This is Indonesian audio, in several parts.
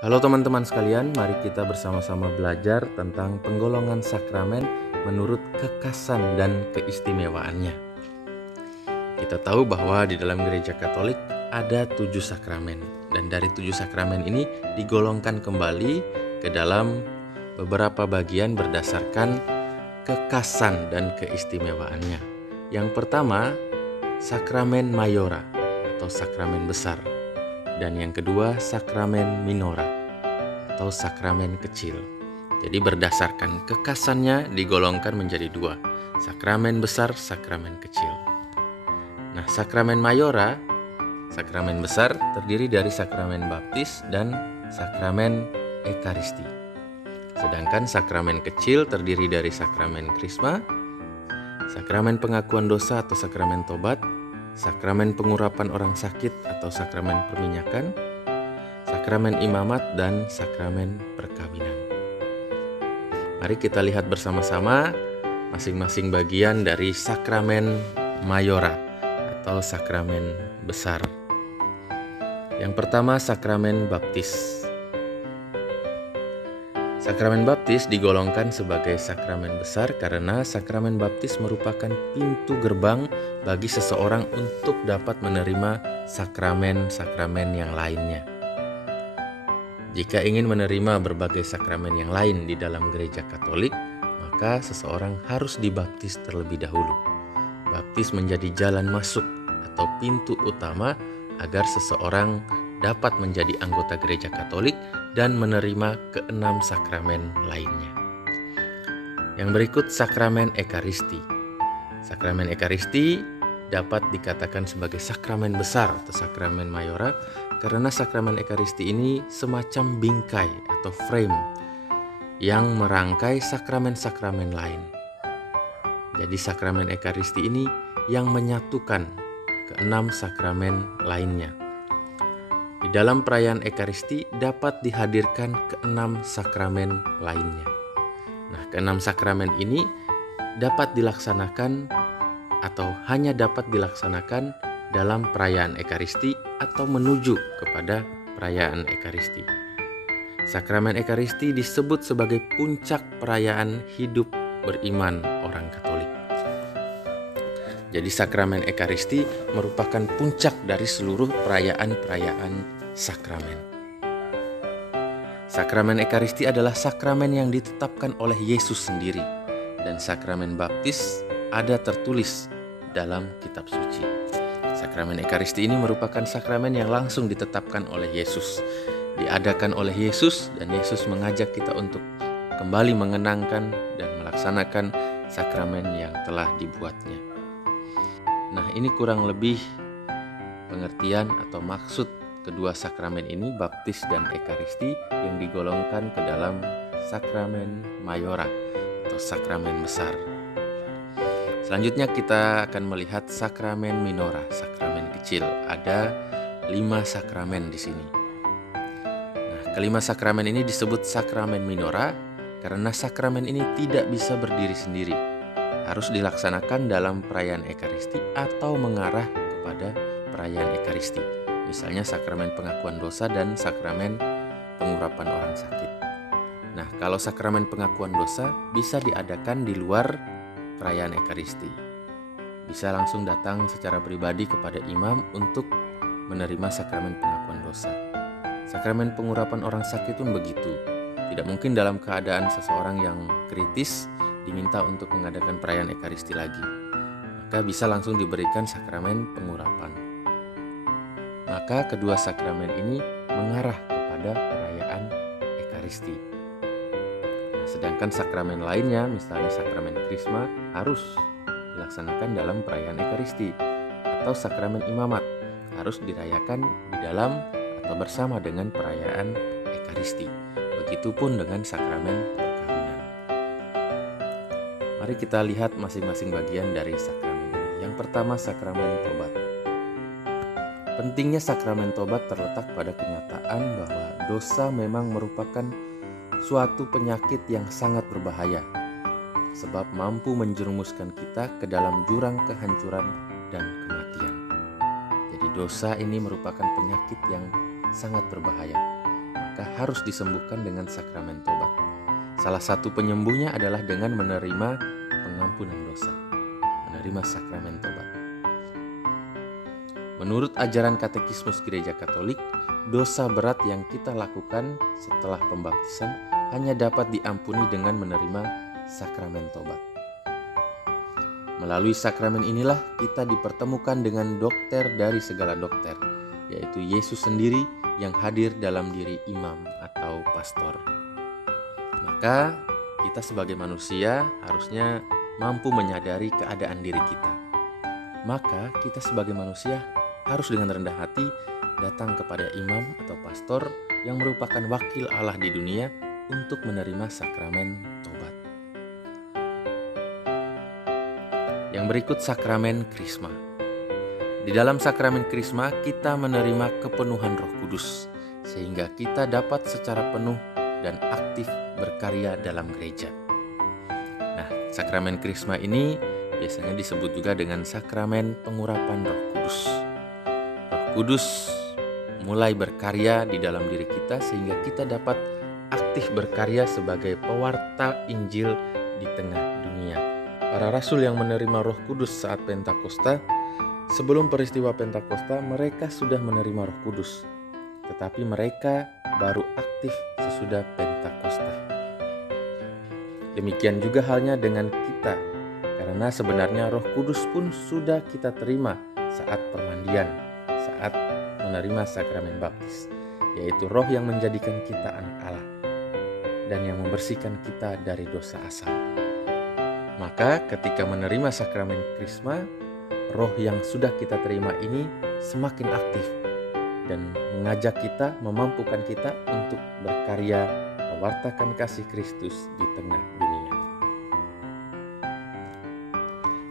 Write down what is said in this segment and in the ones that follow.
Halo teman-teman sekalian, mari kita bersama-sama belajar tentang penggolongan sakramen menurut kekasan dan keistimewaannya. Kita tahu bahwa di dalam gereja Katolik ada 7 sakramen, dan dari 7 sakramen ini digolongkan kembali ke dalam beberapa bagian berdasarkan kekasan dan keistimewaannya. Yang pertama, sakramen mayora atau sakramen besar. Dan yang kedua, sakramen minora atau sakramen kecil. Jadi berdasarkan kekasannya digolongkan menjadi 2, sakramen besar, sakramen kecil. Nah, sakramen mayora, sakramen besar, terdiri dari sakramen baptis dan sakramen ekaristi. Sedangkan sakramen kecil terdiri dari sakramen krisma, sakramen pengakuan dosa atau sakramen tobat, sakramen pengurapan orang sakit atau sakramen perminyakan, sakramen imamat, dan sakramen perkawinan. Mari kita lihat bersama-sama masing-masing bagian dari sakramen mayora atau sakramen besar. Yang pertama, sakramen baptis. Sakramen baptis digolongkan sebagai sakramen besar karena sakramen baptis merupakan pintu gerbang bagi seseorang untuk dapat menerima sakramen-sakramen yang lainnya. Jika ingin menerima berbagai sakramen yang lain di dalam gereja Katolik, maka seseorang harus dibaptis terlebih dahulu. Baptis menjadi jalan masuk atau pintu utama agar seseorang dapat menjadi anggota gereja Katolik dan menerima keenam sakramen lainnya. Yang berikut, sakramen ekaristi. Sakramen ekaristi dapat dikatakan sebagai sakramen besar atau sakramen mayora karena sakramen ekaristi ini semacam bingkai atau frame yang merangkai sakramen-sakramen lain. Jadi sakramen ekaristi ini yang menyatukan keenam sakramen lainnya. Di dalam perayaan ekaristi dapat dihadirkan keenam sakramen lainnya. Nah, keenam sakramen ini dapat dilaksanakan atau hanya dapat dilaksanakan dalam perayaan ekaristi atau menuju kepada perayaan ekaristi. Sakramen ekaristi disebut sebagai puncak perayaan hidup beriman orang Katolik. Jadi sakramen ekaristi merupakan puncak dari seluruh perayaan-perayaan sakramen. Sakramen ekaristi adalah sakramen yang ditetapkan oleh Yesus sendiri, dan sakramen baptis ada tertulis dalam kitab suci. Sakramen ekaristi ini merupakan sakramen yang langsung ditetapkan oleh Yesus, diadakan oleh Yesus, dan Yesus mengajak kita untuk kembali mengenangkan dan melaksanakan sakramen yang telah dibuatnya. Nah, ini kurang lebih pengertian atau maksud kedua sakramen ini, baptis dan ekaristi, yang digolongkan ke dalam sakramen mayora atau sakramen besar. Selanjutnya kita akan melihat sakramen minora, sakramen kecil. Ada 5 sakramen di sini. Nah, kelima sakramen ini disebut sakramen minora karena sakramen ini tidak bisa berdiri sendiri. Harus dilaksanakan dalam perayaan ekaristi atau mengarah kepada perayaan ekaristi. Misalnya sakramen pengakuan dosa dan sakramen pengurapan orang sakit. Nah, kalau sakramen pengakuan dosa bisa diadakan di luar perayaan ekaristi. Bisa langsung datang secara pribadi kepada imam untuk menerima sakramen pengakuan dosa. Sakramen pengurapan orang sakit pun begitu. Tidak mungkin dalam keadaan seseorang yang kritis diminta untuk mengadakan perayaan ekaristi lagi. Maka bisa langsung diberikan sakramen pengurapan. Maka kedua sakramen ini mengarah kepada perayaan ekaristi. Nah, sedangkan sakramen lainnya, misalnya sakramen krisma, harus dilaksanakan dalam perayaan ekaristi, atau sakramen imamat harus dirayakan di dalam atau bersama dengan perayaan ekaristi. Begitupun dengan sakramen perkawinan. Mari kita lihat masing-masing bagian dari sakramen ini. Yang pertama, sakramen tobat. Pentingnya sakramen tobat terletak pada kenyataan bahwa dosa memang merupakan suatu penyakit yang sangat berbahaya, sebab mampu menjerumuskan kita ke dalam jurang kehancuran dan kematian. Jadi dosa ini merupakan penyakit yang sangat berbahaya. Maka maka harus disembuhkan dengan sakramen tobat. Salah satu penyembuhnya adalah dengan menerima pengampunan dosa, menerima sakramen tobat. Menurut ajaran Katekismus Gereja Katolik, dosa berat yang kita lakukan setelah pembaptisan hanya dapat diampuni dengan menerima sakramen tobat. Melalui sakramen inilah kita dipertemukan dengan dokter dari segala dokter, yaitu Yesus sendiri yang hadir dalam diri imam atau pastor. Maka kita sebagai manusia harusnya mampu menyadari keadaan diri kita. Maka kita sebagai manusia harus dengan rendah hati datang kepada imam atau pastor yang merupakan wakil Allah di dunia untuk menerima sakramen tobat. Yang berikut sakramen Krisma. Di dalam sakramen Krisma kita menerima kepenuhan Roh Kudus sehingga kita dapat secara penuh dan aktif berkarya dalam gereja. Nah, sakramen Krisma ini biasanya disebut juga dengan sakramen pengurapan Roh Kudus. Roh Kudus mulai berkarya di dalam diri kita sehingga kita dapat aktif berkarya sebagai pewarta Injil di tengah dunia. Para rasul yang menerima Roh Kudus saat Pentakosta, sebelum peristiwa Pentakosta mereka sudah menerima Roh Kudus, tetapi mereka baru aktif sesudah Pentakosta. Demikian juga halnya dengan kita, karena sebenarnya Roh Kudus pun sudah kita terima saat permandian, saat menerima sakramen baptis, yaitu roh yang menjadikan kita anak Allah dan yang membersihkan kita dari dosa asal. Maka ketika menerima sakramen Krisma, roh yang sudah kita terima ini semakin aktif dan mengajak kita, memampukan kita untuk berkarya mewartakan kasih Kristus di tengah dunia.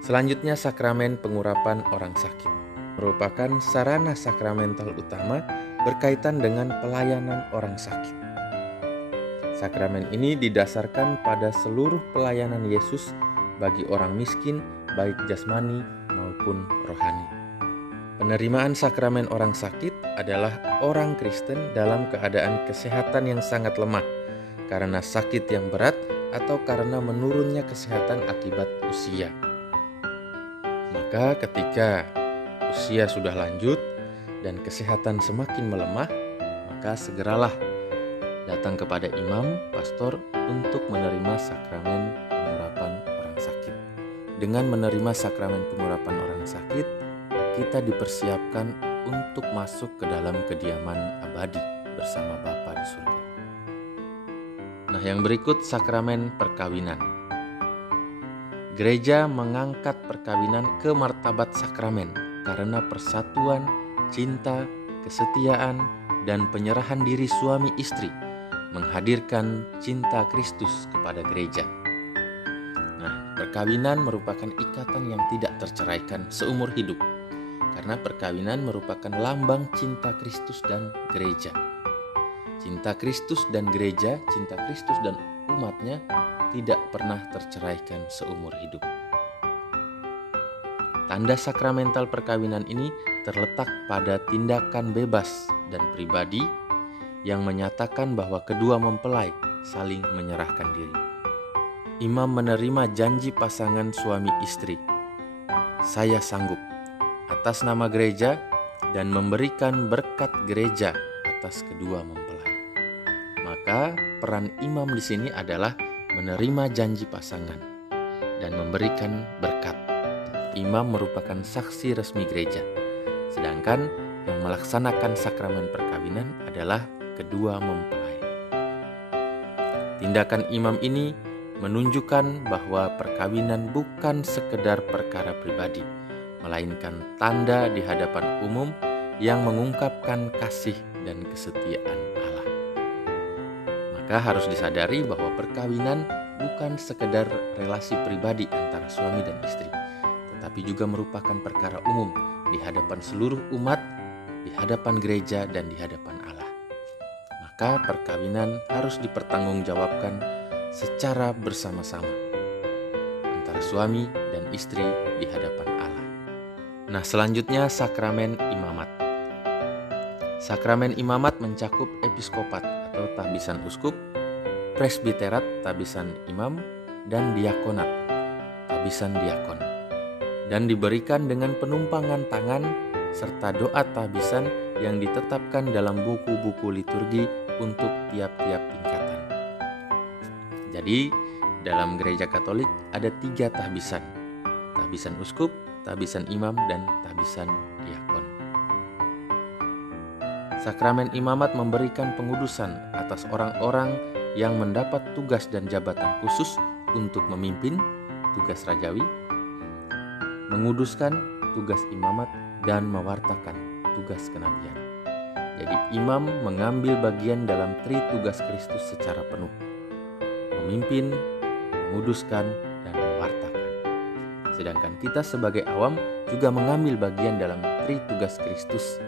Selanjutnya sakramen pengurapan orang sakit merupakan sarana sakramental utama berkaitan dengan pelayanan orang sakit. Sakramen ini didasarkan pada seluruh pelayanan Yesus bagi orang miskin, baik jasmani maupun rohani. Penerimaan sakramen orang sakit adalah orang Kristen dalam keadaan kesehatan yang sangat lemah karena sakit yang berat atau karena menurunnya kesehatan akibat usia. Maka ketika usia sudah lanjut dan kesehatan semakin melemah, maka segeralah datang kepada imam, pastor untuk menerima sakramen pengurapan orang sakit. Dengan menerima sakramen pengurapan orang sakit, kita dipersiapkan untuk masuk ke dalam kediaman abadi bersama Bapa di surga. Nah, yang berikut sakramen perkawinan. Gereja mengangkat perkawinan ke martabat sakramen karena persatuan, cinta, kesetiaan, dan penyerahan diri suami istri menghadirkan cinta Kristus kepada gereja. Nah, perkawinan merupakan ikatan yang tidak terceraikan seumur hidup, karena perkawinan merupakan lambang cinta Kristus dan gereja. Cinta Kristus dan gereja, cinta Kristus dan umatnya tidak pernah terceraikan seumur hidup. Tanda sakramental perkawinan ini terletak pada tindakan bebas dan pribadi yang menyatakan bahwa kedua mempelai saling menyerahkan diri. Imam menerima janji pasangan suami istri, "Saya sanggup," atas nama gereja dan memberikan berkat gereja atas kedua mempelai. Maka peran imam di sini adalah menerima janji pasangan dan memberikan berkat. Imam merupakan saksi resmi gereja, sedangkan yang melaksanakan sakramen perkawinan adalah kedua mempelai. Tindakan imam ini menunjukkan bahwa perkawinan bukan sekedar perkara pribadi, melainkan tanda di hadapan umum yang mengungkapkan kasih dan kesetiaan Allah. Maka harus disadari bahwa perkawinan bukan sekedar relasi pribadi antara suami dan istri, tetapi juga merupakan perkara umum di hadapan seluruh umat, di hadapan gereja, dan di hadapan Allah. Maka perkawinan harus dipertanggungjawabkan secara bersama-sama antara suami dan istri di hadapan Allah. Nah, selanjutnya sakramen imamat. Sakramen imamat mencakup episkopat atau tahbisan uskup, presbiterat tahbisan imam, dan diakonat tahbisan diakon, dan diberikan dengan penumpangan tangan serta doa tahbisan yang ditetapkan dalam buku-buku liturgi untuk tiap-tiap tingkatan. Jadi dalam gereja Katolik ada 3 tahbisan: tahbisan uskup, tahbisan imam, dan tahbisan diakon. Sakramen imamat memberikan pengudusan atas orang-orang yang mendapat tugas dan jabatan khusus untuk memimpin tugas rajawi, menguduskan tugas imamat, dan mewartakan tugas kenabian. Jadi imam mengambil bagian dalam tugas Kristus secara penuh: memimpin, menguduskan, dan mewartakan. Sedangkan kita sebagai awam juga mengambil bagian dalam tugas Kristus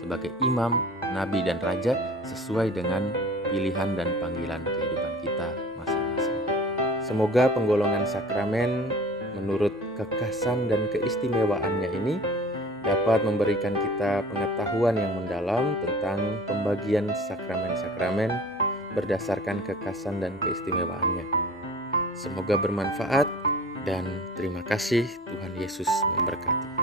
sebagai imam, nabi, dan raja sesuai dengan pilihan dan panggilan kehidupan kita masing-masing. Semoga penggolongan sakramen menurut kekhasan dan keistimewaannya ini dapat memberikan kita pengetahuan yang mendalam tentang pembagian sakramen-sakramen berdasarkan kekhasan dan keistimewaannya. Semoga bermanfaat dan terima kasih. Tuhan Yesus memberkati.